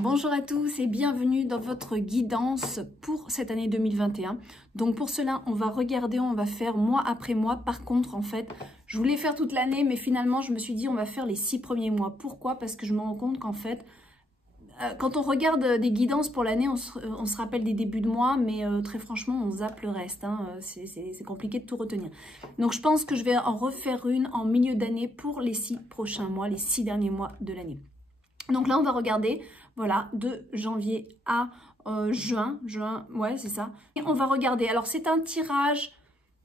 Bonjour à tous et bienvenue dans votre guidance pour cette année 2021. Donc pour cela, on va regarder, on va faire mois après mois. Par contre, en fait, je voulais faire toute l'année, mais finalement, je me suis dit on va faire les 6 premiers mois. Pourquoi? Parce que je me rends compte qu'en fait, quand on regarde des guidances pour l'année, on se rappelle des débuts de mois, mais très franchement, on zappe le reste. Hein. C'est compliqué de tout retenir. Donc je pense que je vais en refaire une en milieu d'année pour les 6 prochains mois, les 6 derniers mois de l'année. Donc là, on va regarder, voilà, de janvier à juin, ouais, c'est ça. Et on va regarder, alors c'est un tirage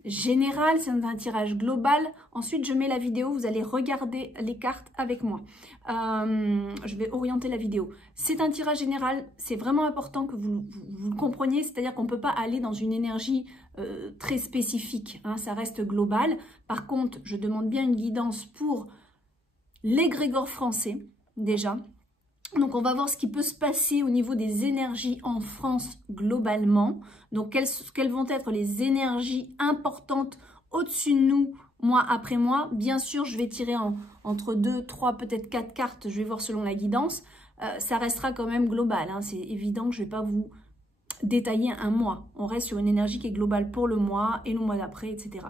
général, c'est un tirage global. Ensuite, je mets la vidéo, vous allez regarder les cartes avec moi. Je vais orienter la vidéo. C'est un tirage général, c'est vraiment important que vous le compreniez, c'est-à-dire qu'on ne peut pas aller dans une énergie très spécifique, hein, ça reste global. Par contre, je demande bien une guidance pour l'égrégore français. Déjà, donc on va voir ce qui peut se passer au niveau des énergies en France globalement. Donc quelles vont être les énergies importantes au-dessus de nous, mois après mois. Bien sûr, je vais tirer entre 2, 3, peut-être 4 cartes, je vais voir selon la guidance. Ça restera quand même global, hein. C'est évident que je ne vais pas vous détailler un mois. On reste sur une énergie qui est globale pour le mois et le mois d'après, etc.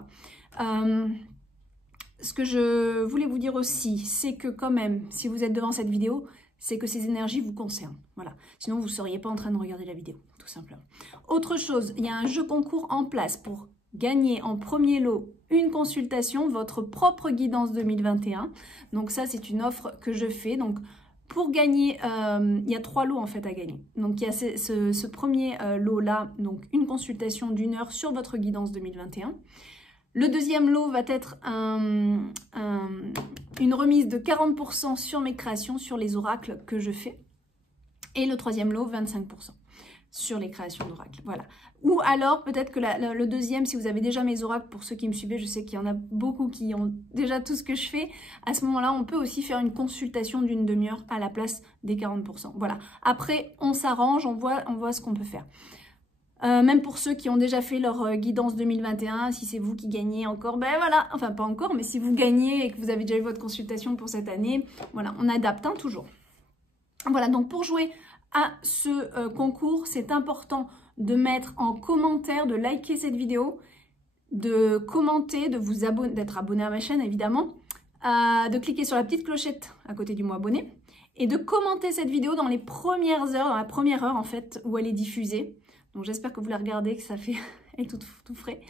Ce que je voulais vous dire aussi, c'est que quand même, si vous êtes devant cette vidéo, c'est que ces énergies vous concernent. Voilà. Sinon, vous ne seriez pas en train de regarder la vidéo, tout simplement. Autre chose, il y a un jeu concours en place pour gagner en premier lot une consultation, votre propre guidance 2021. Donc ça, c'est une offre que je fais. Donc pour gagner, il y a 3 lots en fait à gagner. Donc il y a ce premier lot-là, donc une consultation d'1 heure sur votre guidance 2021. Le deuxième lot va être une remise de 40% sur mes créations, sur les oracles que je fais. Et le troisième lot, 25% sur les créations d'oracles. Voilà. Ou alors, peut-être que le deuxième, si vous avez déjà mes oracles, pour ceux qui me suivent, je sais qu'il y en a beaucoup qui ont déjà tout ce que je fais. À ce moment-là, on peut aussi faire une consultation d'une demi-heure à la place des 40%. Voilà. Après, on s'arrange, on voit ce qu'on peut faire. Même pour ceux qui ont déjà fait leur guidance 2021, si c'est vous qui gagnez encore, ben voilà, enfin pas encore, mais si vous gagnez et que vous avez déjà eu votre consultation pour cette année, voilà, on adapte hein, toujours. Voilà, donc pour jouer à ce concours, c'est important de mettre en commentaire, de liker cette vidéo, de commenter, de vous abonner, d'être abonné à ma chaîne évidemment, de cliquer sur la petite clochette à côté du mot abonné et de commenter cette vidéo dans les premières heures, dans la première heure en fait où elle est diffusée. Donc j'espère que vous la regardez, que ça fait est tout frais.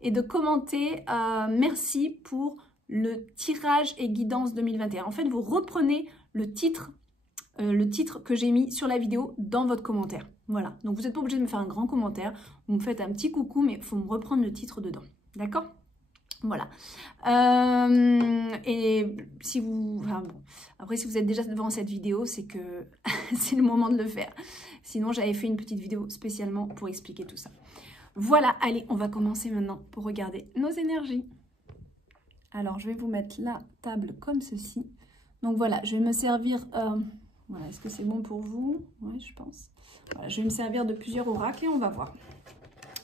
Et de commenter merci pour le tirage et guidance 2021. En fait, vous reprenez le titre que j'ai mis sur la vidéo dans votre commentaire. Voilà. Donc vous n'êtes pas obligé de me faire un grand commentaire. Vous me faites un petit coucou, mais il faut me reprendre le titre dedans. D'accord ? Voilà. Et si vous... Enfin bon, après, si vous êtes déjà devant cette vidéo, c'est que c'est le moment de le faire. Sinon, j'avais fait une petite vidéo spécialement pour expliquer tout ça. Voilà, allez, on va commencer maintenant pour regarder nos énergies. Alors, je vais vous mettre la table comme ceci. Donc voilà, je vais me servir... voilà, est-ce que c'est bon pour vous? Oui, je pense. Voilà, je vais me servir de plusieurs oracles et on va voir.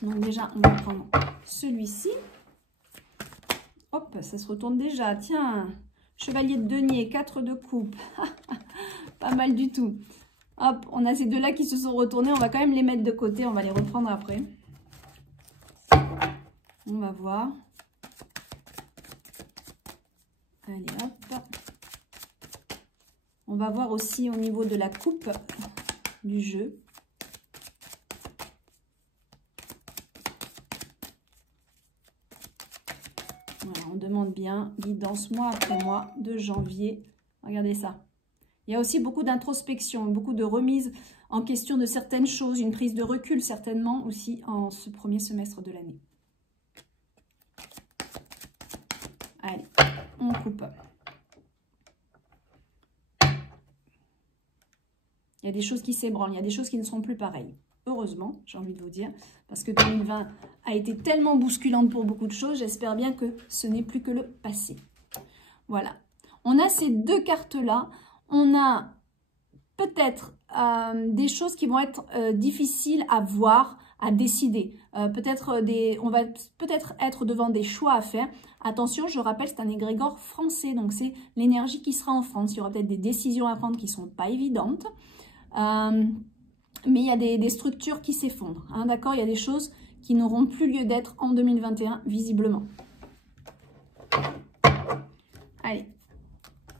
Donc déjà, on va prendre celui-ci. Hop, ça se retourne déjà. Tiens, chevalier de denier, 4 de coupe. Pas mal du tout. Hop, on a ces deux-là qui se sont retournés. On va quand même les mettre de côté. On va les reprendre après. On va voir. Allez, hop. On va voir aussi au niveau de la coupe du jeu. Voilà, on demande bien guidance mois après mois de janvier. Regardez ça. Il y a aussi beaucoup d'introspection, beaucoup de remise en question de certaines choses, une prise de recul certainement aussi en ce premier semestre de l'année. Allez, on coupe. Il y a des choses qui s'ébranlent, il y a des choses qui ne seront plus pareilles. Heureusement, j'ai envie de vous dire, parce que 2020 a été tellement bousculante pour beaucoup de choses, j'espère bien que ce n'est plus que le passé. Voilà. On a ces deux cartes-là. On a peut-être des choses qui vont être difficiles à voir, à décider. On va peut-être être devant des choix à faire. Attention, je rappelle, c'est un égrégore français, donc c'est l'énergie qui sera en France. Il y aura peut-être des décisions à prendre qui ne sont pas évidentes. mais il y a des structures qui s'effondrent, hein, d'accord? Il y a des choses qui n'auront plus lieu d'être en 2021, visiblement. Allez,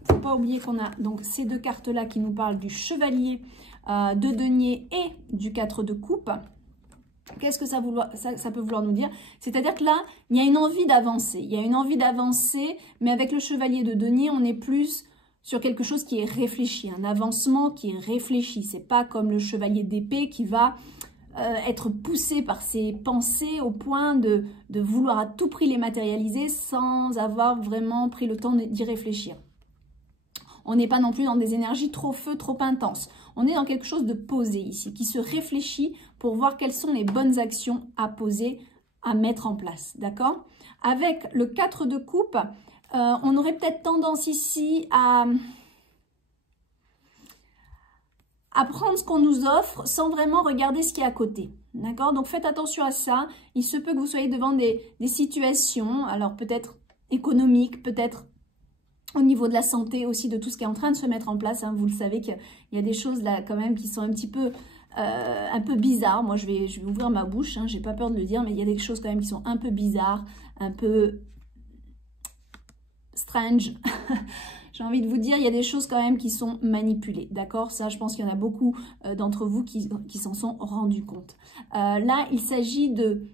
il ne faut pas oublier qu'on a donc ces deux cartes-là qui nous parlent du chevalier de denier et du 4 de coupe. Qu'est-ce que ça peut vouloir nous dire? C'est-à-dire que là, il y a une envie d'avancer. Il y a une envie d'avancer, mais avec le chevalier de denier, on est plus sur quelque chose qui est réfléchi, un avancement qui est réfléchi. C'est pas comme le chevalier d'épée qui va être poussé par ses pensées au point de vouloir à tout prix les matérialiser sans avoir vraiment pris le temps d'y réfléchir. On n'est pas non plus dans des énergies trop feu, trop intenses. On est dans quelque chose de posé ici, qui se réfléchit pour voir quelles sont les bonnes actions à poser, à mettre en place. D'accord? Avec le 4 de coupe, on aurait peut-être tendance ici à prendre ce qu'on nous offre sans vraiment regarder ce qui est à côté. D'accord? Donc faites attention à ça. Il se peut que vous soyez devant des situations, alors peut-être économiques, peut-être au niveau de la santé aussi, de tout ce qui est en train de se mettre en place. Hein. Vous le savez qu'il y a des choses là quand même qui sont un petit peu bizarres. Moi je vais ouvrir ma bouche, hein, j'ai pas peur de le dire, mais il y a des choses quand même qui sont un peu bizarres, un peu strange. J'ai envie de vous dire, il y a des choses quand même qui sont manipulées, d'accord? Ça, je pense qu'il y en a beaucoup d'entre vous qui s'en sont rendus compte. Là, il s'agit de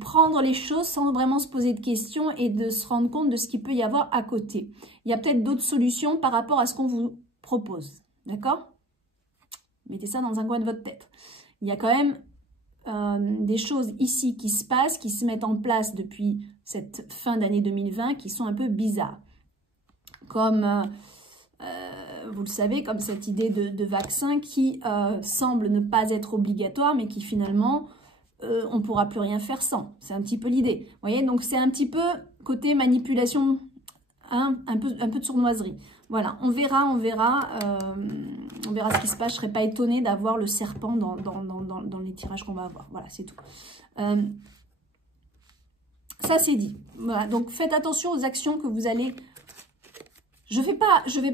prendre les choses sans vraiment se poser de questions et de se rendre compte de ce qu'il peut y avoir à côté. Il y a peut-être d'autres solutions par rapport à ce qu'on vous propose, d'accord? Mettez ça dans un coin de votre tête. Il y a quand même des choses ici qui se passent, qui se mettent en place depuis cette fin d'année 2020 qui sont un peu bizarres. Comme, vous le savez, comme cette idée de vaccin qui semble ne pas être obligatoire, mais qui finalement, on ne pourra plus rien faire sans. C'est un petit peu l'idée. Vous voyez, donc c'est un petit peu côté manipulation, hein, un peu de sournoiserie. Voilà, on verra ce qui se passe. Je ne serais pas étonnée d'avoir le serpent dans les tirages qu'on va avoir. Voilà, c'est tout. Ça, c'est dit. Voilà, donc faites attention aux actions que vous allez... Je vais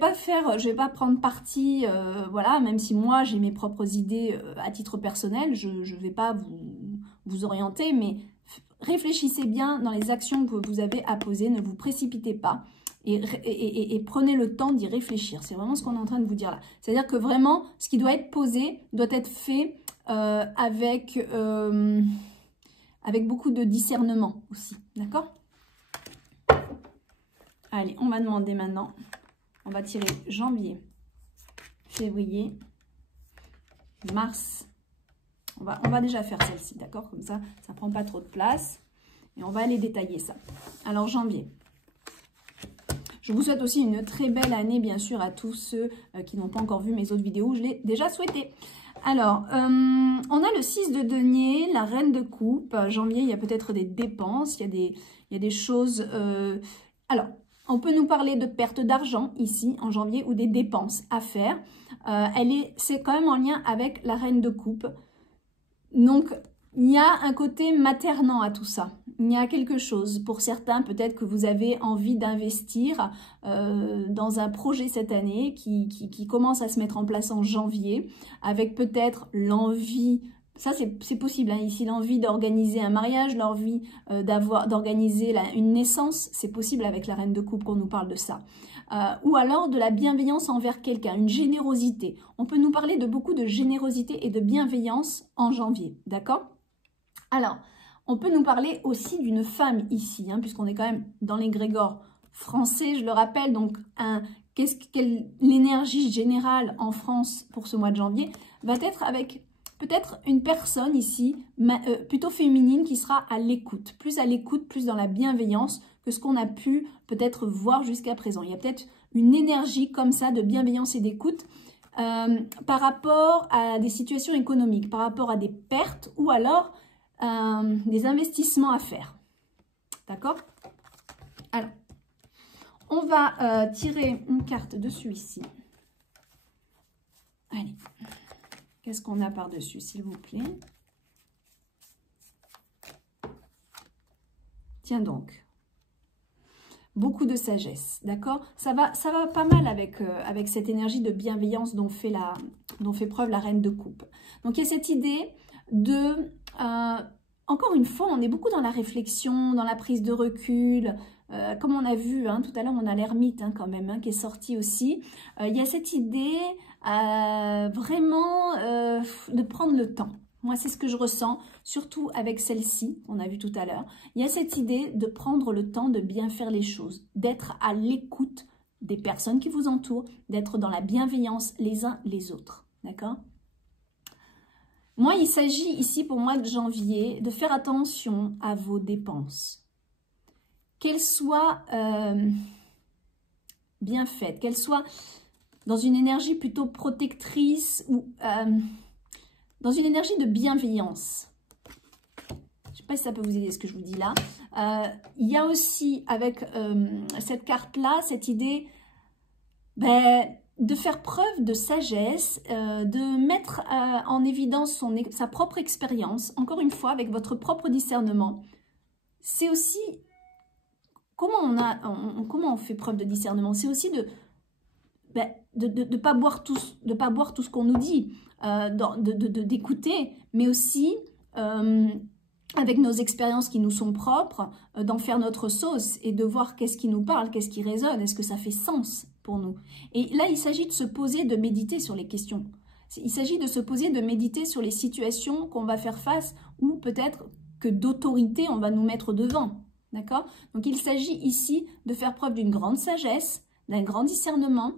pas prendre parti, voilà, même si moi j'ai mes propres idées à titre personnel, je ne vais pas vous orienter, mais réfléchissez bien dans les actions que vous avez à poser, ne vous précipitez pas et prenez le temps d'y réfléchir. C'est vraiment ce qu'on est en train de vous dire là. C'est-à-dire que vraiment, ce qui doit être posé doit être fait avec beaucoup de discernement aussi, d'accord ? Allez, on va demander maintenant, on va tirer janvier, février, mars. On va déjà faire celle-ci, d'accord? Comme ça, ça ne prend pas trop de place. Et on va aller détailler ça. Alors, janvier. Je vous souhaite aussi une très belle année, bien sûr, à tous ceux qui n'ont pas encore vu mes autres vidéos. Je l'ai déjà souhaité. Alors, on a le 6 de denier, la reine de coupe. Janvier, il y a peut-être des dépenses, il y a des choses... Alors... On peut nous parler de perte d'argent ici en janvier ou des dépenses à faire. C'est quand même en lien avec la reine de coupe. Donc, il y a un côté maternant à tout ça. Il y a quelque chose. Pour certains, peut-être que vous avez envie d'investir dans un projet cette année qui commence à se mettre en place en janvier, avec peut-être l'envie... Ça, c'est possible, hein. Ici, l'envie d'organiser un mariage, l'envie d'organiser une naissance, c'est possible avec la reine de coupe qu'on nous parle de ça. Ou alors de la bienveillance envers quelqu'un, une générosité. On peut nous parler de beaucoup de générosité et de bienveillance en janvier, d'accord? Alors, on peut nous parler aussi d'une femme ici, hein, puisqu'on est quand même dans l'égrégore français, je le rappelle, donc l'énergie générale en France pour ce mois de janvier va être avec... Peut-être une personne ici, plutôt féminine, qui sera à l'écoute, plus dans la bienveillance que ce qu'on a pu peut-être voir jusqu'à présent. Il y a peut-être une énergie comme ça de bienveillance et d'écoute par rapport à des situations économiques, par rapport à des pertes ou alors des investissements à faire. D'accord? Alors, on va tirer une carte dessus ici. Allez. Qu'est-ce qu'on a par-dessus, s'il vous plaît? Tiens donc. beaucoup de sagesse, d'accord? Ça va pas mal avec, avec cette énergie de bienveillance dont fait preuve la reine de coupe. Donc, il y a cette idée de... encore une fois, on est beaucoup dans la réflexion, dans la prise de recul. Comme on a vu, hein, tout à l'heure, on a l'ermite hein, quand même, hein, qui est sorti aussi. Il y a cette idée vraiment de prendre le temps. Moi, c'est ce que je ressens, surtout avec celle-ci, qu'on a vu tout à l'heure. Il y a cette idée de prendre le temps de bien faire les choses, d'être à l'écoute des personnes qui vous entourent, d'être dans la bienveillance les uns les autres. D'accord ? Moi, il s'agit ici, pour moi, de janvier, de faire attention à vos dépenses. Qu'elles soient bien faites, qu'elles soient dans une énergie plutôt protectrice ou dans une énergie de bienveillance. Je ne sais pas si ça peut vous aider ce que je vous dis là. Il y a aussi avec cette carte-là, cette idée de faire preuve de sagesse, de mettre en évidence sa propre expérience, encore une fois, avec votre propre discernement. C'est aussi, comment on fait preuve de discernement? C'est aussi de pas boire tout ce qu'on nous dit, d'écouter, mais aussi avec nos expériences qui nous sont propres, d'en faire notre sauce et de voir qu'est-ce qui nous parle, qu'est-ce qui résonne, est-ce que ça fait sens pour nous. Et là, il s'agit de se poser, de méditer sur les questions. Il s'agit de se poser, de méditer sur les situations qu'on va faire face ou peut-être que d'autorité on va nous mettre devant. D'accord? Donc, il s'agit ici de faire preuve d'une grande sagesse, d'un grand discernement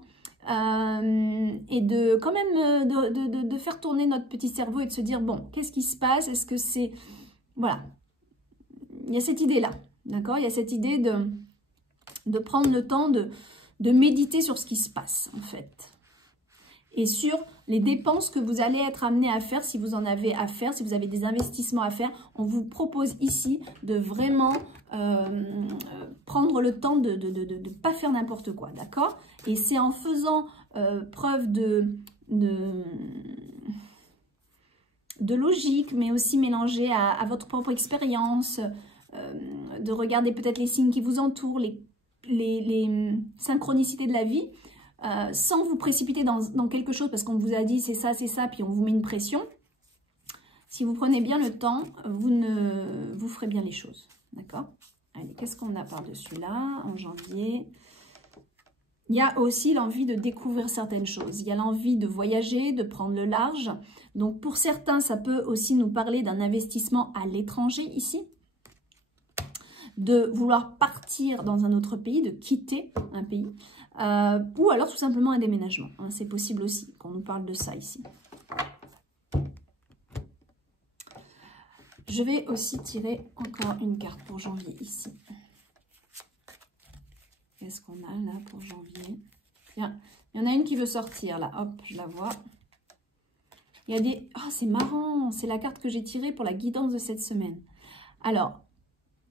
et de quand même de faire tourner notre petit cerveau et de se dire, bon, qu'est-ce qui se passe? Est-ce que c'est... Voilà. Il y a cette idée-là. D'accord? Il y a cette idée de prendre le temps de méditer sur ce qui se passe, en fait. Et sur les dépenses que vous allez être amené à faire, si vous en avez à faire, si vous avez des investissements à faire. On vous propose ici de vraiment prendre le temps de ne pas faire n'importe quoi, d'accord? Et c'est en faisant preuve de logique, mais aussi mélangé à votre propre expérience, de regarder peut-être les signes qui vous entourent, les synchronicités de la vie, sans vous précipiter dans quelque chose parce qu'on vous a dit c'est ça, puis on vous met une pression. Si vous prenez bien le temps, vous ferez bien les choses. D'accord? Allez, qu'est-ce qu'on a par-dessus là, en janvier? Il y a aussi l'envie de découvrir certaines choses. Il y a l'envie de voyager, de prendre le large. Donc, pour certains, ça peut aussi nous parler d'un investissement à l'étranger ici. De vouloir partir dans un autre pays, de quitter un pays. Ou alors tout simplement un déménagement. Hein, c'est possible aussi qu'on nous parle de ça ici. Je vais aussi tirer encore une carte pour janvier ici. Qu'est-ce qu'on a là pour janvier? Bien, il y en a une qui veut sortir là. Hop, je la vois. Il y a des... Ah, c'est marrant. C'est la carte que j'ai tirée pour la guidance de cette semaine. Alors,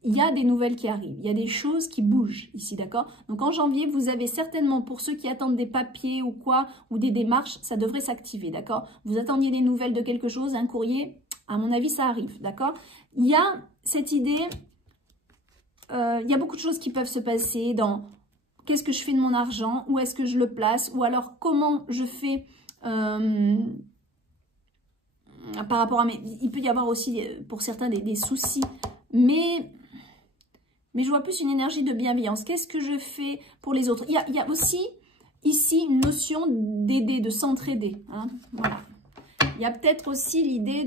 il y a des nouvelles qui arrivent. Il y a des choses qui bougent ici, d'accord? Donc, en janvier, vous avez certainement, pour ceux qui attendent des papiers ou quoi, ou des démarches, ça devrait s'activer, d'accord? Vous attendiez des nouvelles de quelque chose, un courrier, à mon avis, ça arrive, d'accord? Il y a cette idée, il y a beaucoup de choses qui peuvent se passer dans qu'est-ce que je fais de mon argent, où est-ce que je le place, ou alors comment je fais par rapport à mes... Il peut y avoir aussi, pour certains, des soucis, mais je vois plus une énergie de bienveillance. Qu'est-ce que je fais pour les autres? Il y a aussi ici une notion d'aider, de s'entraider. Hein, voilà. Il y a peut-être aussi l'idée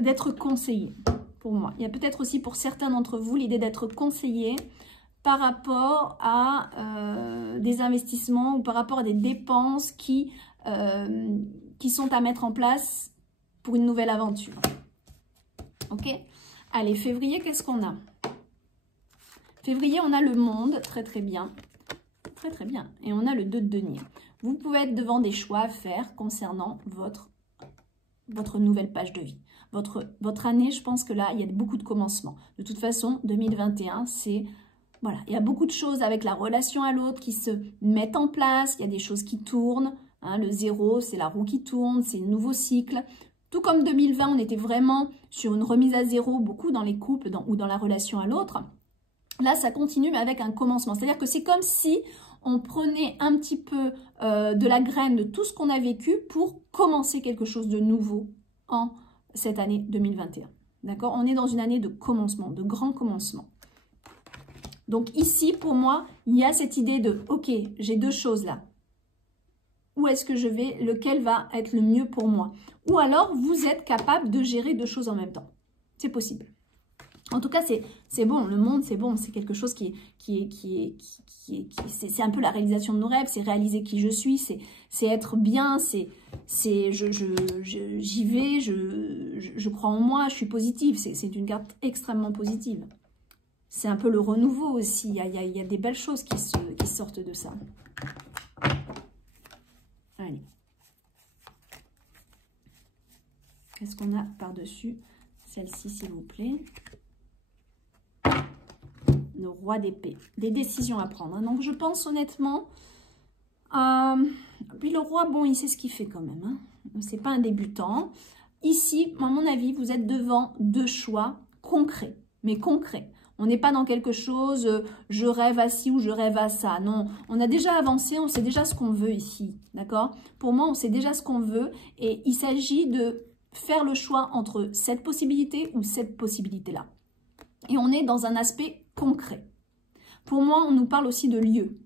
d'être conseillé, pour moi. Il y a peut-être aussi pour certains d'entre vous l'idée d'être conseillé par rapport à des investissements ou par rapport à des dépenses qui sont à mettre en place pour une nouvelle aventure. Ok? Allez, février, qu'est-ce qu'on a? Février, on a le monde, très très bien. Très très bien. Et on a le 2 de denier. Vous pouvez être devant des choix à faire concernant votre nouvelle page de vie. Votre année, je pense que là, il y a beaucoup de commencements. De toute façon, 2021, c'est... Voilà, il y a beaucoup de choses avec la relation à l'autre qui se mettent en place. Il y a des choses qui tournent. Hein, le 0, c'est la roue qui tourne, c'est le nouveau cycle. Tout comme 2020, on était vraiment sur une remise à zéro, beaucoup dans les couples ou dans la relation à l'autre. Là, ça continue, mais avec un commencement. C'est-à-dire que c'est comme si on prenait un petit peu de la graine de tout ce qu'on a vécu pour commencer quelque chose de nouveau en cette année 2021. D'accord? On est dans une année de commencement, de grand commencement. Donc ici, pour moi, il y a cette idée de, ok, j'ai deux choses là. Où est-ce que je vais? Lequel va être le mieux pour moi? Ou alors, vous êtes capable de gérer deux choses en même temps. C'est possible. En tout cas, c'est bon. Le monde, c'est bon. C'est quelque chose c'est un peu la réalisation de nos rêves. C'est réaliser qui je suis. C'est être bien. J'y vais. Je crois en moi. Je suis positive. C'est une carte extrêmement positive. C'est un peu le renouveau aussi. Il y a des belles choses qui sortent de ça. Allez. Qu'est-ce qu'on a par-dessus? Celle-ci, s'il vous plaît. Le roi d'épée. Des décisions à prendre. Donc, je pense honnêtement... puis le roi, bon, il sait ce qu'il fait quand même. Hein. C'est pas un débutant. Ici, à mon avis, vous êtes devant deux choix concrets. Mais concrets. On n'est pas dans quelque chose, je rêve à ci ou je rêve à ça. Non, on a déjà avancé, on sait déjà ce qu'on veut ici. D'accord? Pour moi, on sait déjà ce qu'on veut. Et il s'agit de faire le choix entre cette possibilité ou cette possibilité-là. Et on est dans un aspect concret. Pour moi, on nous parle aussi de lieu.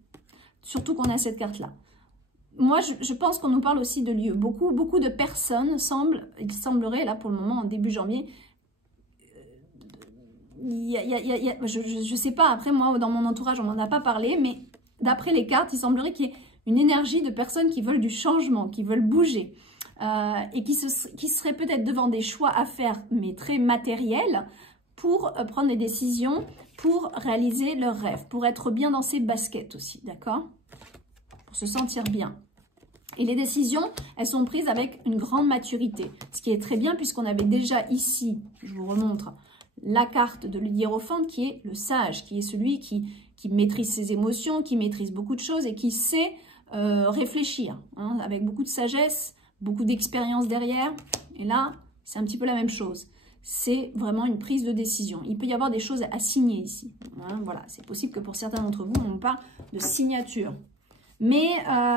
Surtout qu'on a cette carte-là. Moi, je pense qu'on nous parle aussi de lieu. Beaucoup de personnes il semblerait, là pour le moment, en début janvier, je ne sais pas, après moi, dans mon entourage, on m'en a pas parlé, mais d'après les cartes, il semblerait qu'il y ait une énergie de personnes qui veulent du changement, qui veulent bouger. Et qui seraient peut-être devant des choix à faire, mais très matériels, pour prendre des décisions, pour réaliser leurs rêves, pour être bien dans ses baskets aussi, d'accord? Pour se sentir bien. Et les décisions, elles sont prises avec une grande maturité, ce qui est très bien puisqu'on avait déjà ici, je vous remontre, la carte de l'hiérophante qui est le sage, qui est celui qui maîtrise ses émotions, qui maîtrise beaucoup de choses et qui sait réfléchir, hein, avec beaucoup de sagesse, beaucoup d'expérience derrière. Et là, c'est un petit peu la même chose. C'est vraiment une prise de décision. Il peut y avoir des choses à signer ici. Hein, voilà, c'est possible que pour certains d'entre vous, on parle de signature. Mais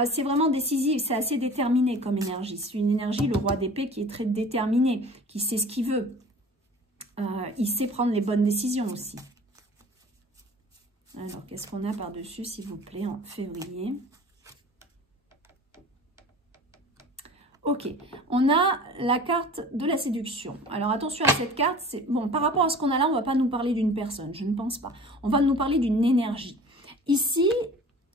c'est vraiment décisif, c'est assez déterminé comme énergie. C'est une énergie, le roi d'épée, qui est très déterminé, qui sait ce qu'il veut. Il sait prendre les bonnes décisions aussi. Alors, qu'est-ce qu'on a par-dessus, s'il vous plaît, en février? Ok, on a la carte de la séduction. Alors, attention à cette carte. Bon, par rapport à ce qu'on a là, on ne va pas nous parler d'une personne, je ne pense pas. On va nous parler d'une énergie. Ici,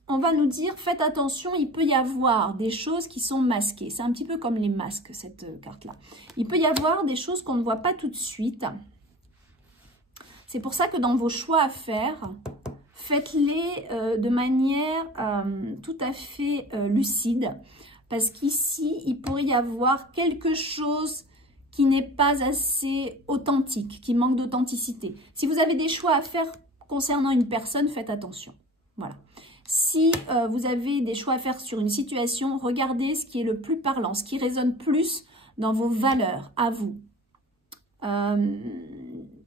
on va nous dire, faites attention, il peut y avoir des choses qui sont masquées. C'est un petit peu comme les masques, cette carte-là. Il peut y avoir des choses qu'on ne voit pas tout de suite. C'est pour ça que dans vos choix à faire, faites-les de manière tout à fait lucide. Parce qu'ici, il pourrait y avoir quelque chose qui n'est pas assez authentique, qui manque d'authenticité. Si vous avez des choix à faire concernant une personne, faites attention. Voilà. Si vous avez des choix à faire sur une situation, regardez ce qui est le plus parlant, ce qui résonne plus dans vos valeurs, à vous.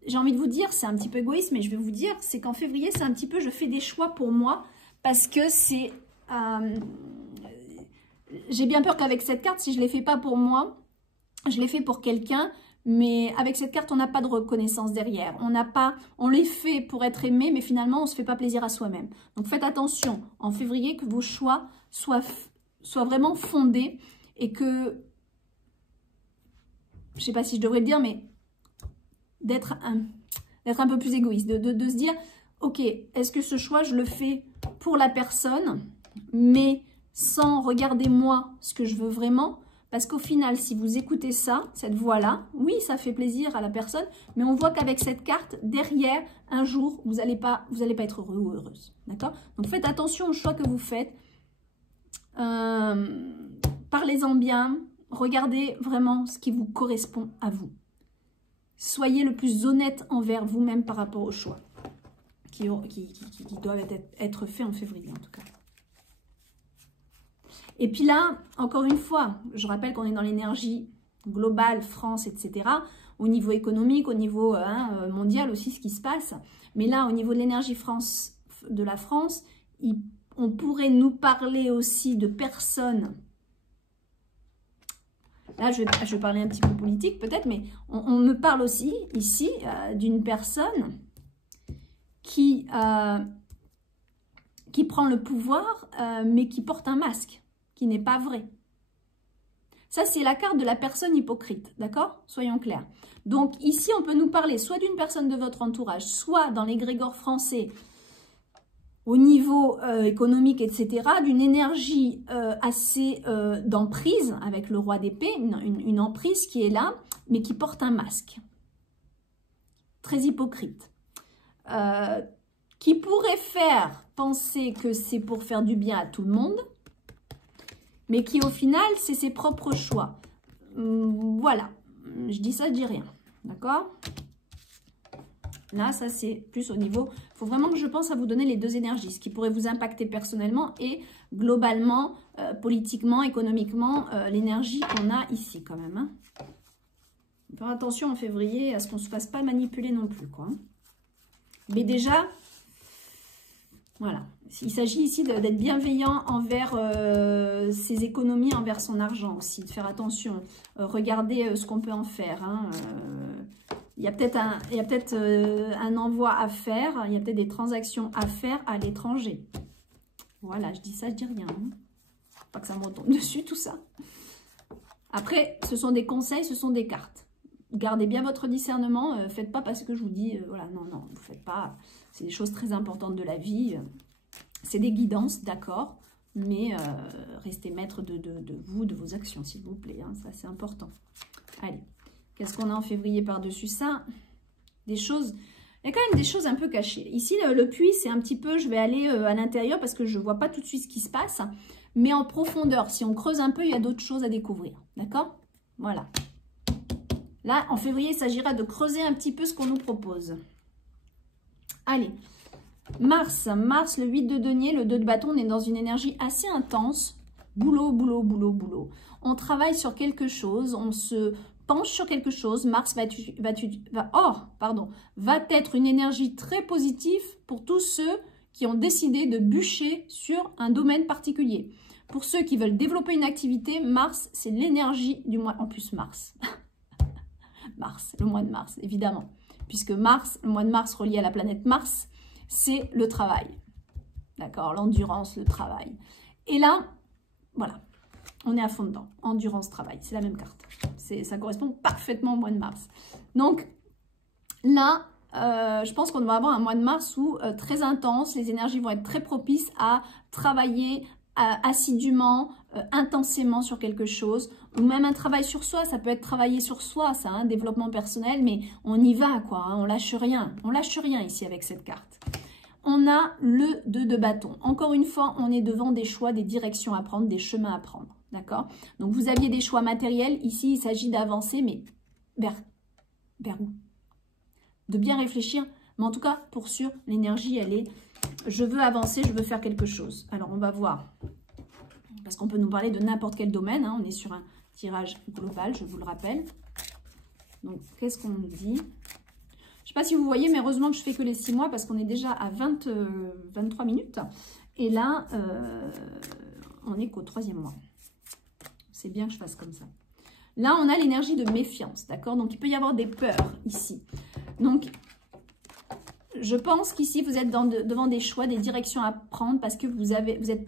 J'ai envie de vous dire, c'est un petit peu égoïste, mais je vais vous dire, c'est qu'en février, c'est un petit peu, je fais des choix pour moi, parce que c'est... j'ai bien peur qu'avec cette carte, si je ne les fais pas pour moi, je les fais pour quelqu'un, mais avec cette carte, on n'a pas de reconnaissance derrière. On les fait pour être aimé, mais finalement, on ne se fait pas plaisir à soi-même. Donc, faites attention en février que vos choix soient vraiment fondés et que, je ne sais pas si je devrais le dire, mais d'être un peu plus égoïste, de se dire, ok, est-ce que ce choix, je le fais pour la personne, mais sans regarder moi ce que je veux vraiment? Parce qu'au final, si vous écoutez ça, cette voix-là, oui, ça fait plaisir à la personne, mais on voit qu'avec cette carte, derrière, un jour, vous n'allez pas être heureux ou heureuse. D'accord? Donc, faites attention aux choix que vous faites. Parlez-en bien. Regardez vraiment ce qui vous correspond à vous. Soyez le plus honnête envers vous-même par rapport aux choix qui doivent être faits en février, en tout cas. Et puis là, encore une fois, je rappelle qu'on est dans l'énergie global, France, etc. Au niveau économique, au niveau mondial aussi, ce qui se passe. Mais là, au niveau de l'énergie de la France, on pourrait nous parler aussi de personnes. Là, je vais parler un petit peu politique peut-être, mais on me parle aussi ici d'une personne qui prend le pouvoir, mais qui porte un masque, qui n'est pas vrai. Ça, c'est la carte de la personne hypocrite, d'accord? Soyons clairs. Donc, ici, on peut nous parler soit d'une personne de votre entourage, soit dans l'égrégore français, au niveau économique, etc., d'une énergie assez d'emprise, avec le roi d'épée, une emprise qui est là, mais qui porte un masque. Très hypocrite. Qui pourrait faire penser que c'est pour faire du bien à tout le monde, mais qui au final, c'est ses propres choix. Voilà, je dis ça, je dis rien, d'accord? Là, ça c'est plus au niveau, il faut vraiment que je pense à vous donner les deux énergies, ce qui pourrait vous impacter personnellement et globalement, politiquement, économiquement, l'énergie qu'on a ici quand même. Hein. Faire attention en février à ce qu'on ne se fasse pas manipuler non plus, quoi. Mais déjà, voilà, il s'agit ici d'être bienveillant envers ses économies, envers son argent aussi, de faire attention, regarder ce qu'on peut en faire. Hein, il y a peut-être un envoi à faire, il y a peut-être des transactions à faire à l'étranger. Voilà, je dis ça, je dis rien. Hein. Pas que ça me retombe dessus, tout ça. Après, ce sont des conseils, ce sont des cartes. Gardez bien votre discernement, faites pas parce que je vous dis, voilà, non, non, vous faites pas. C'est des choses très importantes de la vie. C'est des guidances, d'accord, mais restez maître de vous, de vos actions, s'il vous plaît. Hein, ça, c'est important. Allez, qu'est-ce qu'on a en février par-dessus ça? Des choses... Il y a quand même des choses un peu cachées. Ici, le puits, c'est un petit peu... Je vais aller à l'intérieur parce que je ne vois pas tout de suite ce qui se passe. Mais en profondeur, si on creuse un peu, il y a d'autres choses à découvrir. D'accord? Voilà. Là, en février, il s'agira de creuser un petit peu ce qu'on nous propose. Allez. Mars, le 8 de denier, le 2 de bâton, on est dans une énergie assez intense. Boulot, boulot, boulot, boulot. On travaille sur quelque chose, on se penche sur quelque chose. Mars va être une énergie très positive pour tous ceux qui ont décidé de bûcher sur un domaine particulier. Pour ceux qui veulent développer une activité, Mars, c'est l'énergie du mois. En plus, Mars. Mars, le mois de mars, évidemment. Puisque Mars, le mois de mars relié à la planète Mars, c'est le travail. D'accord? L'endurance, le travail. Et là, voilà, on est à fond dedans. Endurance, travail, c'est la même carte. Ça correspond parfaitement au mois de mars. Donc, là, je pense qu'on va avoir un mois de mars où très intense, les énergies vont être très propices à travailler assidûment, intensément sur quelque chose, ou même un travail sur soi. Ça peut être travailler sur soi, ça, hein, développement personnel, mais on y va, quoi, hein, on lâche rien ici avec cette carte. On a le 2 de bâton. Encore une fois, on est devant des choix, des directions à prendre, des chemins à prendre, d'accord? Donc, vous aviez des choix matériels, ici, il s'agit d'avancer, mais vers où? De bien réfléchir, mais en tout cas, pour sûr, l'énergie, elle est... Je veux avancer, je veux faire quelque chose. Alors, on va voir. Parce qu'on peut nous parler de n'importe quel domaine. Hein. On est sur un tirage global, je vous le rappelle. Donc, qu'est-ce qu'on nous dit? Je ne sais pas si vous voyez, mais heureusement que je fais que les 6 mois parce qu'on est déjà à 23 minutes. Et là, on n'est qu'au 3e mois. C'est bien que je fasse comme ça. Là, on a l'énergie de méfiance, d'accord? Donc, il peut y avoir des peurs ici. Donc, je pense qu'ici, vous êtes devant des choix, des directions à prendre parce que vous n'êtes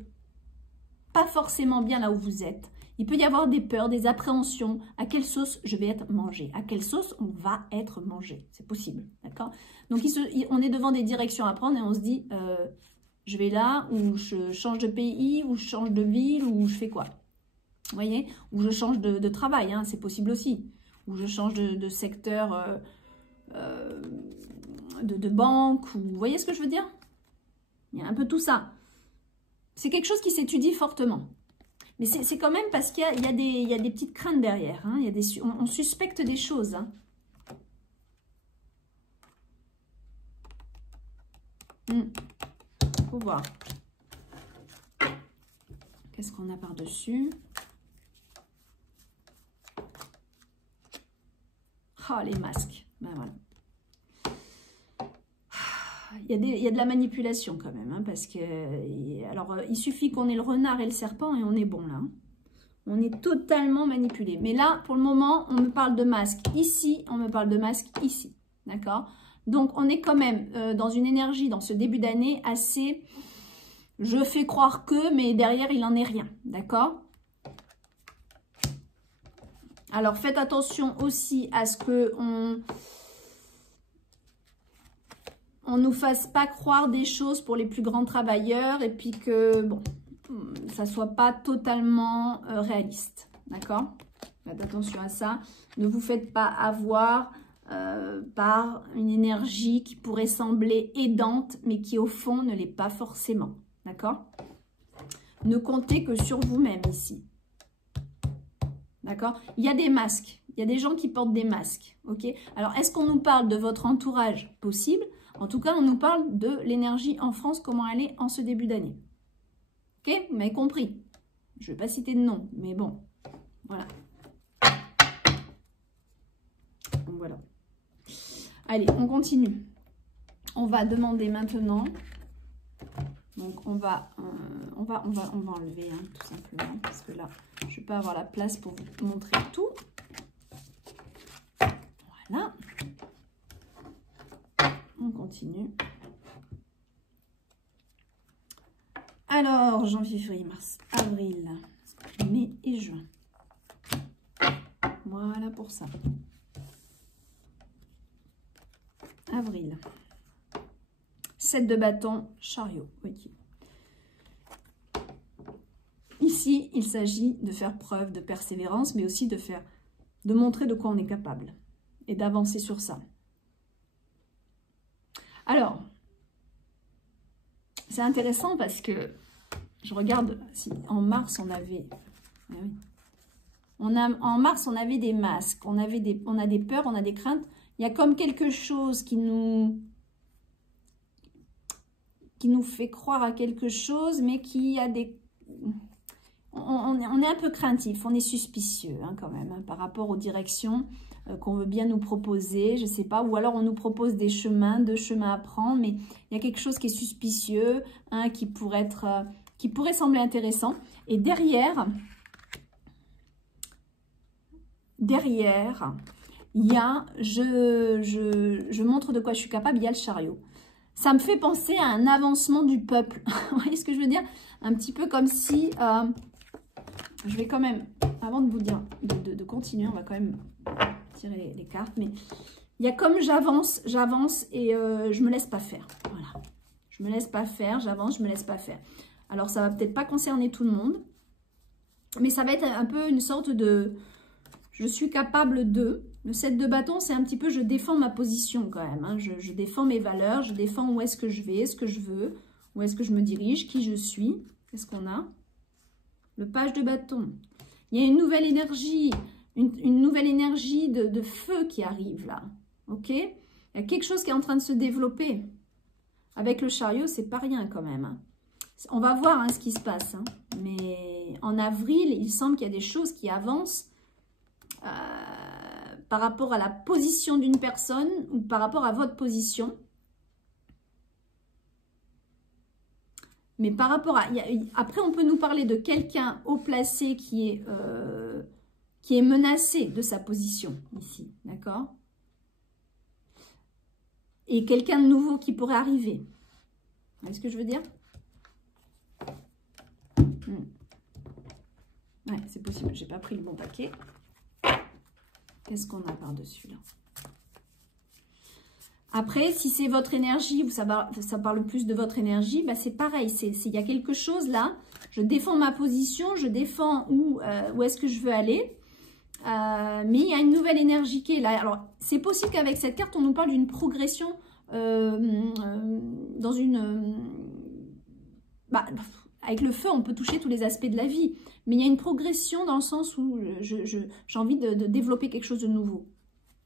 pas forcément bien là où vous êtes. Il peut y avoir des peurs, des appréhensions. À quelle sauce je vais être mangé? À quelle sauce on va être mangé? C'est possible, d'accord? Donc, on est devant des directions à prendre et on se dit, je vais là, ou je change de pays, ou je change de ville, ou je fais quoi? Vous voyez? Ou je change de travail, hein, c'est possible aussi. Ou je change de secteur... de banque, ou vous voyez ce que je veux dire? Il y a un peu tout ça. C'est quelque chose qui s'étudie fortement. Mais c'est quand même parce qu'il y a des petites craintes derrière. Hein. On suspecte des choses. Hein. Faut voir. Qu'est-ce qu'on a par-dessus? Oh, les masques. Ben voilà. Il y a de la manipulation quand même, hein, parce que... Alors, il suffit qu'on ait le renard et le serpent et on est bon, là. Hein. On est totalement manipulé. Mais là, pour le moment, on me parle de masque ici, on me parle de masque ici. D'accord? Donc, on est quand même dans une énergie, dans ce début d'année, assez... Je fais croire que, mais derrière, il n'en est rien. D'accord? Alors, faites attention aussi à ce que on nous fasse pas croire des choses pour les plus grands travailleurs et puis que, bon, ça soit pas totalement réaliste. D'accord? Faites attention à ça. Ne vous faites pas avoir par une énergie qui pourrait sembler aidante, mais qui au fond ne l'est pas forcément. D'accord? Ne comptez que sur vous-même ici. D'accord? Il y a des masques. Il y a des gens qui portent des masques. Ok? Alors, est-ce qu'on nous parle de votre entourage? Possible. En tout cas, on nous parle de l'énergie en France, comment elle est en ce début d'année. Ok? Vous m'avez compris. Je ne vais pas citer de nom, mais bon. Voilà. Donc, voilà. Allez, on continue. On va demander maintenant... Donc, on va enlever, hein, tout simplement, parce que là, je ne vais pas avoir la place pour vous montrer tout. Voilà. On continue. Alors, janvier, février, mars, avril, mai et juin. Voilà pour ça. Avril. 7 de bâton, chariot. Ok. Ici, il s'agit de faire preuve de persévérance, mais aussi de montrer de quoi on est capable et d'avancer sur ça. Alors, c'est intéressant parce que je regarde, si en mars on avait... Ah oui, en mars on avait des masques, on a des peurs, on a des craintes. Il y a comme quelque chose qui nous fait croire à quelque chose, mais qui a des... On est un peu craintif, on est suspicieux hein, quand même, hein, par rapport aux directions qu'on veut bien nous proposer, je ne sais pas, ou alors on nous propose des chemins, 2 chemins à prendre, mais il y a quelque chose qui est suspicieux, hein, qui pourrait sembler intéressant. Et derrière, il y a, je montre de quoi je suis capable, il y a le chariot. Ça me fait penser à un avancement du peuple. Vous voyez ce que je veux dire? Un petit peu comme si... je vais quand même, avant de vous dire de continuer, on va quand même tirer les cartes. Mais il y a comme j'avance et je me laisse pas faire. Voilà. Je me laisse pas faire, j'avance, je me laisse pas faire. Alors, ça va peut-être pas concerner tout le monde. Mais ça va être un peu une sorte de... Je suis capable de... Le 7 de bâton, c'est un petit peu, je défends ma position quand même. Hein. Je défends mes valeurs, je défends où est-ce que je vais, ce que je veux, où est-ce que je me dirige, qui je suis. Qu'est-ce qu'on a? Le page de bâton. Il y a une nouvelle énergie, une nouvelle énergie de feu qui arrive là. Ok? Il y a quelque chose qui est en train de se développer. Avec le chariot, c'est pas rien quand même. Hein. On va voir hein, ce qui se passe. Hein. Mais en avril, il semble qu'il y a des choses qui avancent. Par rapport à la position d'une personne ou par rapport à votre position. Mais par rapport à... Après, on peut nous parler de quelqu'un haut placé qui est menacé de sa position ici. D'accord? Et quelqu'un de nouveau qui pourrait arriver. Vous voyez ce que je veux dire? Ouais, c'est possible. J'ai pas pris le bon paquet. Qu'est-ce qu'on a par-dessus là? Après, si c'est votre énergie, ça parle plus de votre énergie, bah c'est pareil. Il y a quelque chose là. Je défends ma position, je défends où est-ce que je veux aller. Mais il y a une nouvelle énergie qui est là. Alors, c'est possible qu'avec cette carte, on nous parle d'une progression dans une... avec le feu, on peut toucher tous les aspects de la vie. Mais il y a une progression dans le sens où j'ai envie de développer quelque chose de nouveau.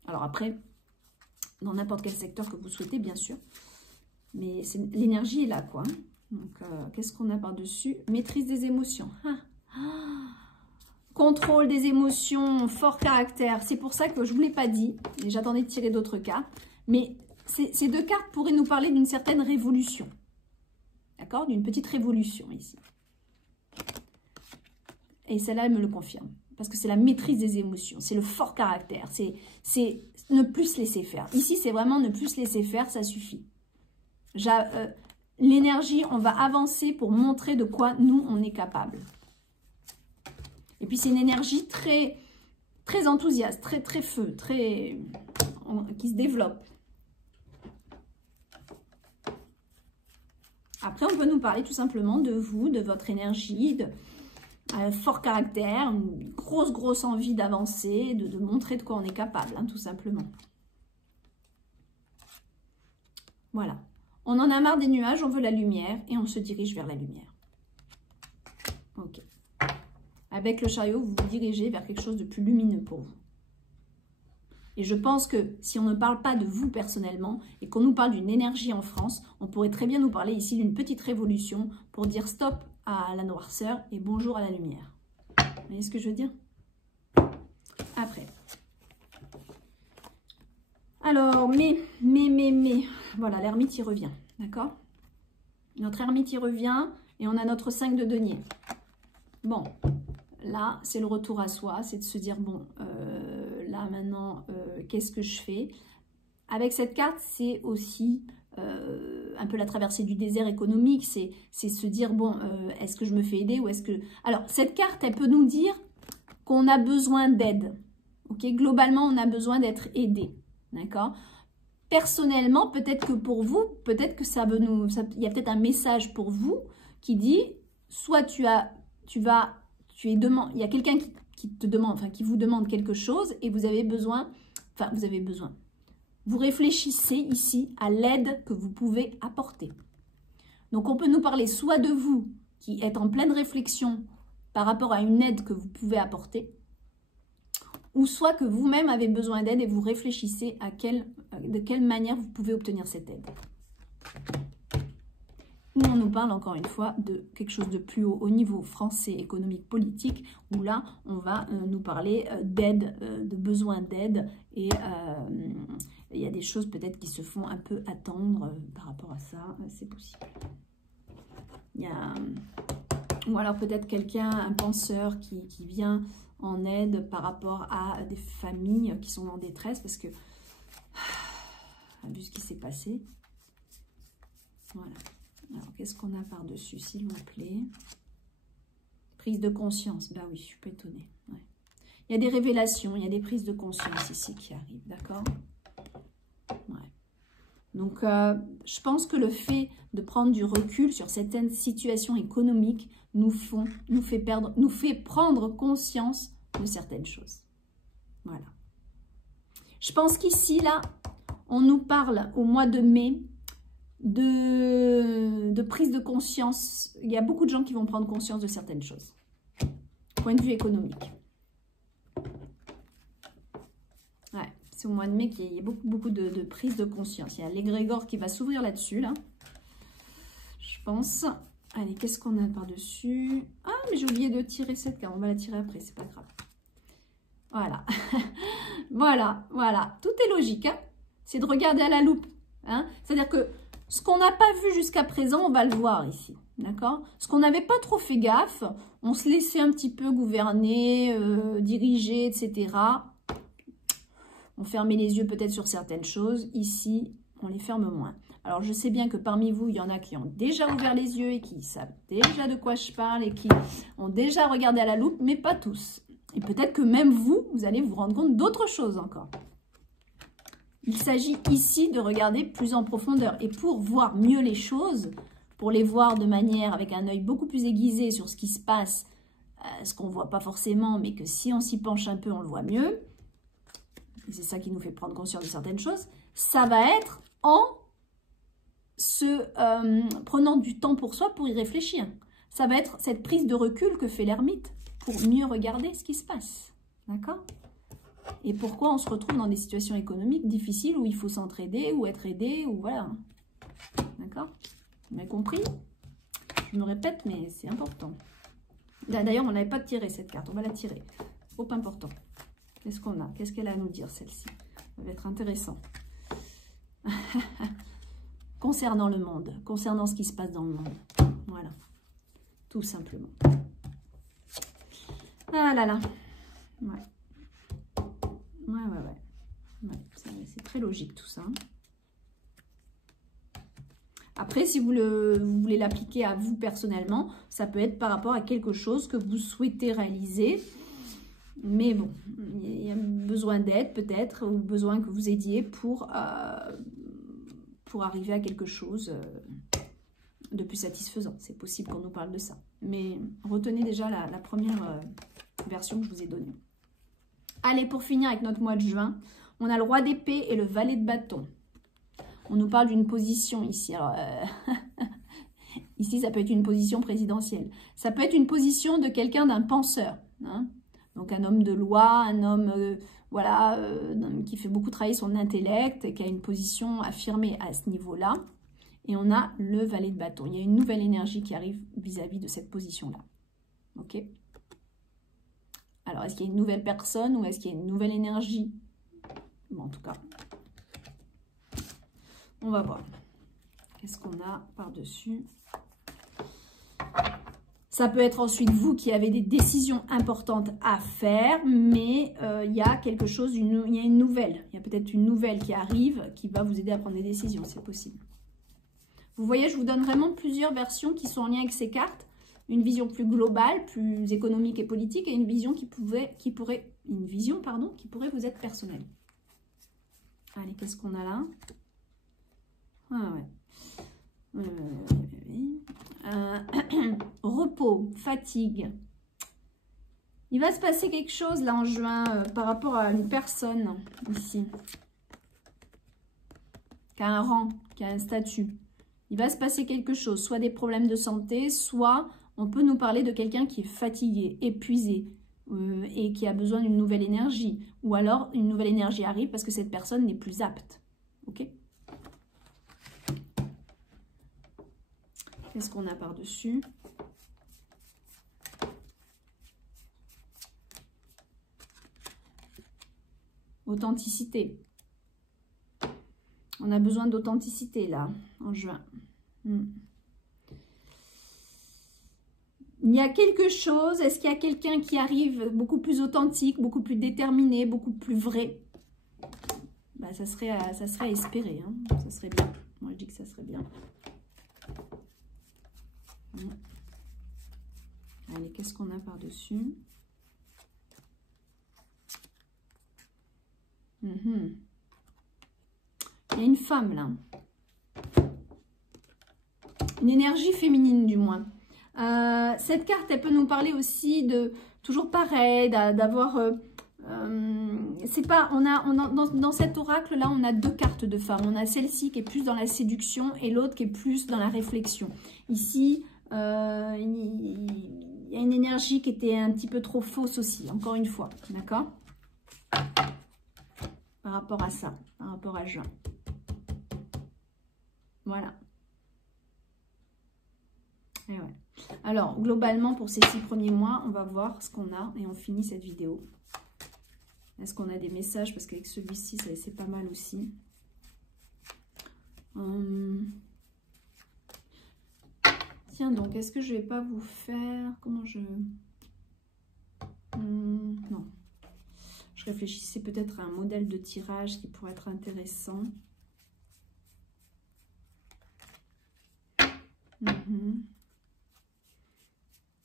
Alors après, dans n'importe quel secteur que vous souhaitez, bien sûr. Mais l'énergie est là, quoi. Donc, qu'est-ce qu'on a par-dessus? Maîtrise des émotions. contrôle des émotions, fort caractère. C'est pour ça que je ne vous l'ai pas dit, et j'attendais de tirer d'autres cartes. Mais ces deux cartes pourraient nous parler d'une certaine révolution. D'accord? D'une petite révolution ici. Et celle-là, elle me le confirme. Parce que c'est la maîtrise des émotions, c'est le fort caractère, c'est ne plus se laisser faire. Ici, c'est vraiment ne plus se laisser faire, ça suffit. L'énergie, on va avancer pour montrer de quoi nous, on est capable. Et puis, c'est une énergie très, très enthousiaste, très feu, qui se développe. Après, on peut nous parler tout simplement de vous, de votre énergie, de fort caractère, une grosse envie d'avancer, de montrer de quoi on est capable, hein, tout simplement. Voilà. On en a marre des nuages, on veut la lumière et on se dirige vers la lumière. Ok. Avec le chariot, vous vous dirigez vers quelque chose de plus lumineux pour vous. Et je pense que si on ne parle pas de vous personnellement et qu'on nous parle d'une énergie en France, on pourrait très bien nous parler ici d'une petite révolution pour dire stop à la noirceur et bonjour à la lumière. Vous voyez ce que je veux dire? Après. Alors, mais, voilà, l'ermite y revient, d'accord? Notre ermite y revient et on a notre 5 de denier. Bon, là, c'est le retour à soi, c'est de se dire, bon, là, maintenant, qu'est-ce que je fais? Avec cette carte, c'est aussi un peu la traversée du désert économique, c'est se dire, bon, est-ce que je me fais aider ou est-ce que... Alors, cette carte, elle peut nous dire qu'on a besoin d'aide, ok? Globalement, on a besoin d'être aidé, d'accord? Personnellement, peut-être que pour vous, peut-être que ça veut nous... il y a peut-être un message pour vous qui dit, soit il y a quelqu'un qui te demande, enfin, qui vous demande quelque chose et vous avez besoin, vous réfléchissez ici à l'aide que vous pouvez apporter. Donc, on peut nous parler soit de vous qui êtes en pleine réflexion par rapport à une aide que vous pouvez apporter, ou soit que vous-même avez besoin d'aide et vous réfléchissez à de quelle manière vous pouvez obtenir cette aide. Nous, on nous parle encore une fois de quelque chose de plus haut au niveau français, économique, politique, où là, on va nous parler d'aide, de besoin d'aide, et il y a des choses peut-être qui se font un peu attendre par rapport à ça, c'est possible. Ou alors peut-être quelqu'un, un penseur qui vient en aide par rapport à des familles qui sont en détresse, parce que, vu ce qui s'est passé, voilà. Alors, qu'est-ce qu'on a par-dessus, s'il vous plaît? Prise de conscience. Ben oui, je suis pas étonnée. Ouais. Il y a des révélations, il y a des prises de conscience ici qui arrivent, d'accord? Ouais. Donc, je pense que le fait de prendre du recul sur certaines situations économiques nous fait prendre conscience de certaines choses. Voilà. Je pense qu'ici, là, on nous parle au mois de mai de prise de conscience. Il y a beaucoup de gens qui vont prendre conscience de certaines choses. Point de vue économique. Ouais, c'est au mois de mai qu'il y a beaucoup de prise de conscience. Il y a l'égrégore qui va s'ouvrir là-dessus, là. Je pense. Allez, qu'est-ce qu'on a par-dessus? Ah, mais j'ai oublié de tirer cette carte. On va la tirer après, c'est pas grave. Voilà. Voilà. Tout est logique, hein. C'est de regarder à la loupe. Hein. C'est-à-dire que ce qu'on n'a pas vu jusqu'à présent, on va le voir ici, d'accord? Ce qu'on n'avait pas trop fait gaffe, on se laissait un petit peu gouverner, diriger, etc. On fermait les yeux peut-être sur certaines choses. Ici, on les ferme moins. Alors, je sais bien que parmi vous, il y en a qui ont déjà ouvert les yeux et qui savent déjà de quoi je parle et qui ont déjà regardé à la loupe, mais pas tous. Et peut-être que même vous, vous allez vous rendre compte d'autres choses encore. Il s'agit ici de regarder plus en profondeur. Et pour voir mieux les choses, pour les voir de manière avec un œil beaucoup plus aiguisé sur ce qui se passe, ce qu'on ne voit pas forcément, mais que si on s'y penche un peu, on le voit mieux. C'est ça qui nous fait prendre conscience de certaines choses. Ça va être en prenant du temps pour soi pour y réfléchir. Ça va être cette prise de recul que fait l'ermite pour mieux regarder ce qui se passe. D'accord ? Et pourquoi on se retrouve dans des situations économiques difficiles où il faut s'entraider ou être aidé, ou voilà. D'accord ? Vous m'avez compris ? Je me répète, mais c'est important. D'ailleurs, on n'avait pas tiré cette carte. On va la tirer. Trop important. Qu'est-ce qu'on a? Qu'est-ce qu'elle a à nous dire, celle-ci? Ça va être intéressant. Concernant le monde. Concernant ce qui se passe dans le monde. Voilà. Tout simplement. Ah là là. Ouais. Ouais. C'est très logique tout ça. Après, si vous voulez l'appliquer à vous personnellement, ça peut être par rapport à quelque chose que vous souhaitez réaliser. Mais bon, il y a besoin d'aide peut-être, ou besoin que vous aidiez pour arriver à quelque chose de plus satisfaisant. C'est possible qu'on nous parle de ça. Mais retenez déjà la première version que je vous ai donnée. Allez, pour finir avec notre mois de juin, on a le roi d'épée et le valet de bâton. On nous parle d'une position ici. Alors, ici, ça peut être une position présidentielle. Ça peut être une position de quelqu'un, d'un penseur. Hein. Donc, un homme de loi, un homme qui fait beaucoup travailler son intellect, et qui a une position affirmée à ce niveau-là. Et on a le valet de bâton. Il y a une nouvelle énergie qui arrive vis-à-vis de cette position-là. Ok? Alors, est-ce qu'il y a une nouvelle personne ou est-ce qu'il y a une nouvelle énergie? Bon, en tout cas, on va voir. Qu'est-ce qu'on a par-dessus? Ça peut être ensuite vous qui avez des décisions importantes à faire, mais il y a quelque chose, il y a une nouvelle. Il y a peut-être une nouvelle qui arrive qui va vous aider à prendre des décisions, c'est possible. Vous voyez, je vous donne vraiment plusieurs versions qui sont en lien avec ces cartes. Une vision plus globale, plus économique et politique, et une vision qui pourrait vous être personnelle. Allez, qu'est-ce qu'on a là? Ah ouais. Repos, fatigue. Il va se passer quelque chose là en juin par rapport à une personne ici. Qui a un rang, qui a un statut. Il va se passer quelque chose, soit des problèmes de santé, soit on peut nous parler de quelqu'un qui est fatigué, épuisé et qui a besoin d'une nouvelle énergie. Ou alors une nouvelle énergie arrive parce que cette personne n'est plus apte. Ok? Qu'est-ce qu'on a par-dessus? Authenticité. On a besoin d'authenticité là, en juin. Il y a quelque chose, est-ce qu'il y a quelqu'un qui arrive beaucoup plus authentique, beaucoup plus déterminé, beaucoup plus vrai? Bah, ça serait à espérer, hein. Ça serait bien. Moi, je dis que ça serait bien. Allez, qu'est-ce qu'on a par-dessus? Il y a une femme, là. Une énergie féminine, du moins. Cette carte, elle peut nous parler aussi de toujours pareil, d'avoir... c'est pas, dans cet oracle là, on a deux cartes de femmes. On a celle-ci qui est plus dans la séduction et l'autre qui est plus dans la réflexion. Ici, il y a une énergie qui était un petit peu trop fausse aussi, encore une fois, d'accord? Par rapport à ça, par rapport à juin. Voilà. Et ouais. Alors, globalement, pour ces 6 premiers mois, on va voir ce qu'on a et on finit cette vidéo. Est-ce qu'on a des messages? Parce qu'avec celui-ci, c'est pas mal aussi. Tiens donc, est-ce que je vais pas vous faire... Comment je... non. Je réfléchissais peut-être à un modèle de tirage qui pourrait être intéressant.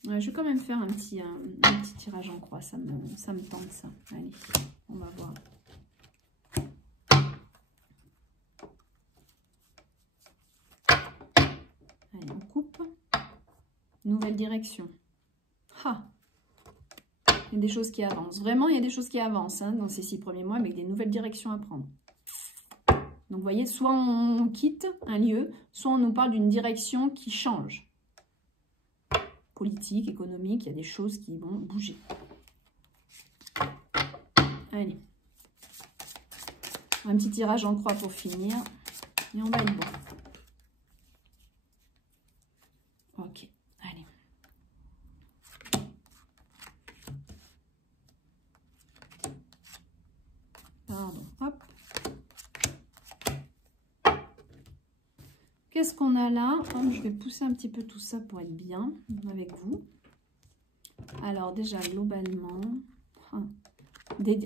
Ouais, je vais quand même faire un petit tirage en croix. Ça me tente ça. Allez, on va voir. Allez, on coupe. Nouvelle direction. Ah! Il y a des choses qui avancent. Vraiment, il y a des choses qui avancent hein, dans ces 6 premiers mois avec des nouvelles directions à prendre. Donc, vous voyez, soit on quitte un lieu, soit on nous parle d'une direction qui change. Politique, économique, il y a des choses qui vont bouger. Allez. Un petit tirage en croix pour finir. Et on va être bon. Ok, allez. Qu'est-ce qu'on a là? Oh, je vais pousser un petit peu tout ça pour être bien avec vous. Alors déjà, globalement,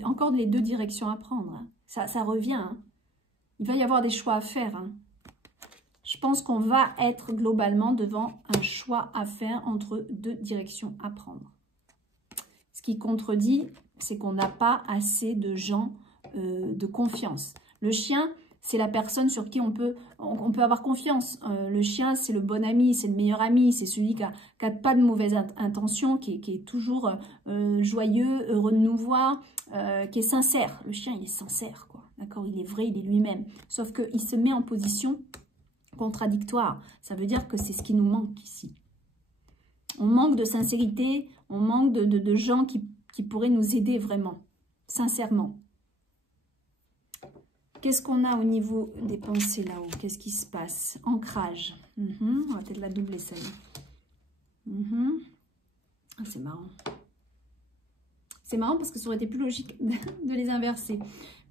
encore les deux directions à prendre. Hein. Ça revient. Hein. Il va y avoir des choix à faire. Hein. Je pense qu'on va être globalement devant un choix à faire entre deux directions à prendre. Ce qui contredit, c'est qu'on n'a pas assez de gens de confiance. Le chien, c'est la personne sur qui on peut avoir confiance. Le chien, c'est le bon ami, c'est le meilleur ami, c'est celui qui n'a pas de mauvaises intentions, qui est toujours joyeux, heureux de nous voir, qui est sincère. Le chien, il est sincère, quoi. D'accord? Il est vrai, il est lui-même. Sauf qu'il se met en position contradictoire. Ça veut dire que c'est ce qui nous manque ici. On manque de sincérité, on manque de gens qui pourraient nous aider vraiment, sincèrement. Qu'est-ce qu'on a au niveau des pensées là-haut? Qu'est-ce qui se passe? Ancrage. On va peut-être la doubler celle-là. Ah, c'est marrant. C'est marrant parce que ça aurait été plus logique de les inverser.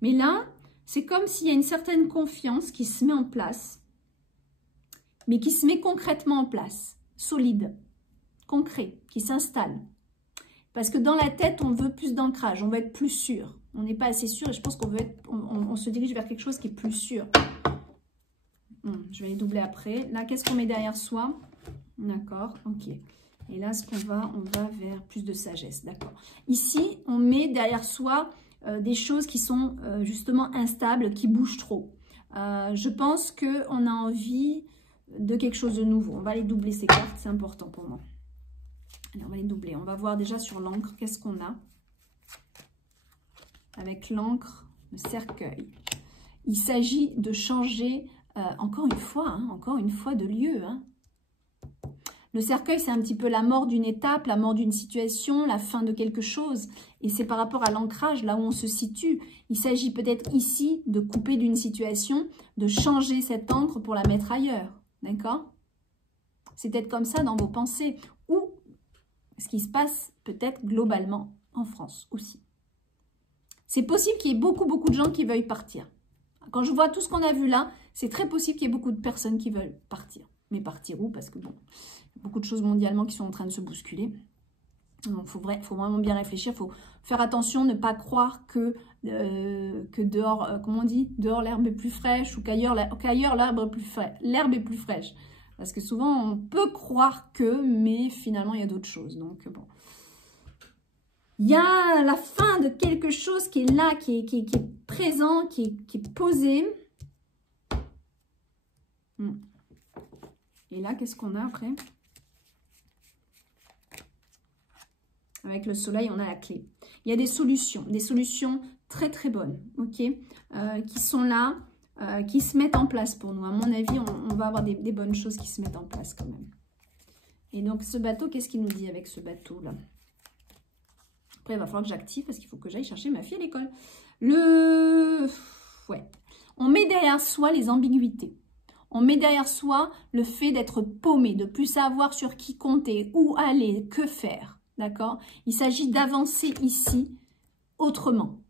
Mais là, c'est comme s'il y a une certaine confiance qui se met en place, mais qui se met concrètement en place, solide, concret, qui s'installe. Parce que dans la tête, on veut plus d'ancrage, on veut être plus sûr. On n'est pas assez sûr et je pense on se dirige vers quelque chose qui est plus sûr. Je vais les doubler après. Là, qu'est-ce qu'on met derrière soi? D'accord, ok. Et là, on va vers plus de sagesse, d'accord. Ici, on met derrière soi des choses qui sont justement instables, qui bougent trop. Je pense qu'on a envie de quelque chose de nouveau. On va les doubler ces cartes, c'est important pour moi. Allez, on va les doubler. On va voir déjà sur l'encre, qu'est-ce qu'on a? Avec l'encre, le cercueil. Il s'agit de changer, encore une fois, de lieu. Hein. Le cercueil, c'est un petit peu la mort d'une étape, la mort d'une situation, la fin de quelque chose. Et c'est par rapport à l'ancrage, là où on se situe. Il s'agit peut-être ici de couper d'une situation, de changer cette encre pour la mettre ailleurs. D'accord? C'est peut-être comme ça dans vos pensées. Ou ce qui se passe peut-être globalement en France aussi. C'est possible qu'il y ait beaucoup de gens qui veuillent partir. Quand je vois tout ce qu'on a vu là, c'est très possible qu'il y ait beaucoup de personnes qui veulent partir. Mais partir où? Parce que bon, il y a beaucoup de choses mondialement qui sont en train de se bousculer. Donc, faut vraiment bien réfléchir. Il faut faire attention, ne pas croire que dehors, comment on dit, dehors l'herbe est plus fraîche ou qu'ailleurs l'herbe est plus fraîche. Parce que souvent, on peut croire que, mais finalement, il y a d'autres choses. Donc, bon. Il y a la fin de quelque chose qui est là, qui est présent, qui est posé. Et là, qu'est-ce qu'on a après? Avec le soleil, on a la clé. Il y a des solutions très très bonnes, ok, qui sont là, qui se mettent en place pour nous. À mon avis, on va avoir des bonnes choses qui se mettent en place quand même. Et donc, ce bateau, qu'est-ce qu'il nous dit avec ce bateau-là? Après, il va falloir que j'active parce qu'il faut que j'aille chercher ma fille à l'école. Ouais. On met derrière soi les ambiguïtés. On met derrière soi le fait d'être paumé, de ne plus savoir sur qui compter, où aller, que faire. D'accord? Il s'agit d'avancer ici autrement.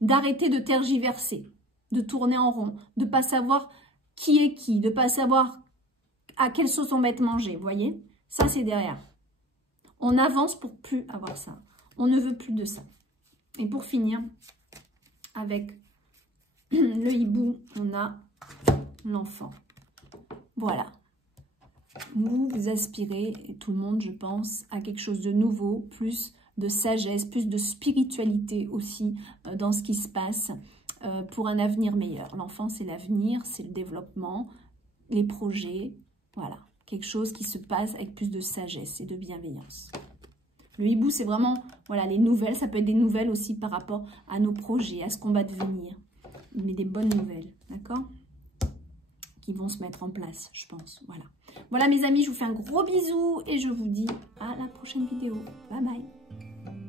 D'arrêter de tergiverser, de tourner en rond, de ne pas savoir qui est qui, de ne pas savoir à quelle sauce on va être mangé. Vous voyez? Ça, c'est derrière. On avance pour plus avoir ça. On ne veut plus de ça. Et pour finir, avec le hibou, on a l'enfant. Voilà. Vous aspirez, tout le monde, je pense, à quelque chose de nouveau, plus de sagesse, plus de spiritualité aussi dans ce qui se passe pour un avenir meilleur. L'enfant, c'est l'avenir, c'est le développement, les projets, voilà. Quelque chose qui se passe avec plus de sagesse et de bienveillance. Le hibou, c'est vraiment, voilà, les nouvelles. Ça peut être des nouvelles aussi par rapport à nos projets, à ce qu'on va devenir. Mais des bonnes nouvelles, d'accord? Qui vont se mettre en place, je pense. Voilà. Voilà, mes amis, je vous fais un gros bisou et je vous dis à la prochaine vidéo. Bye bye.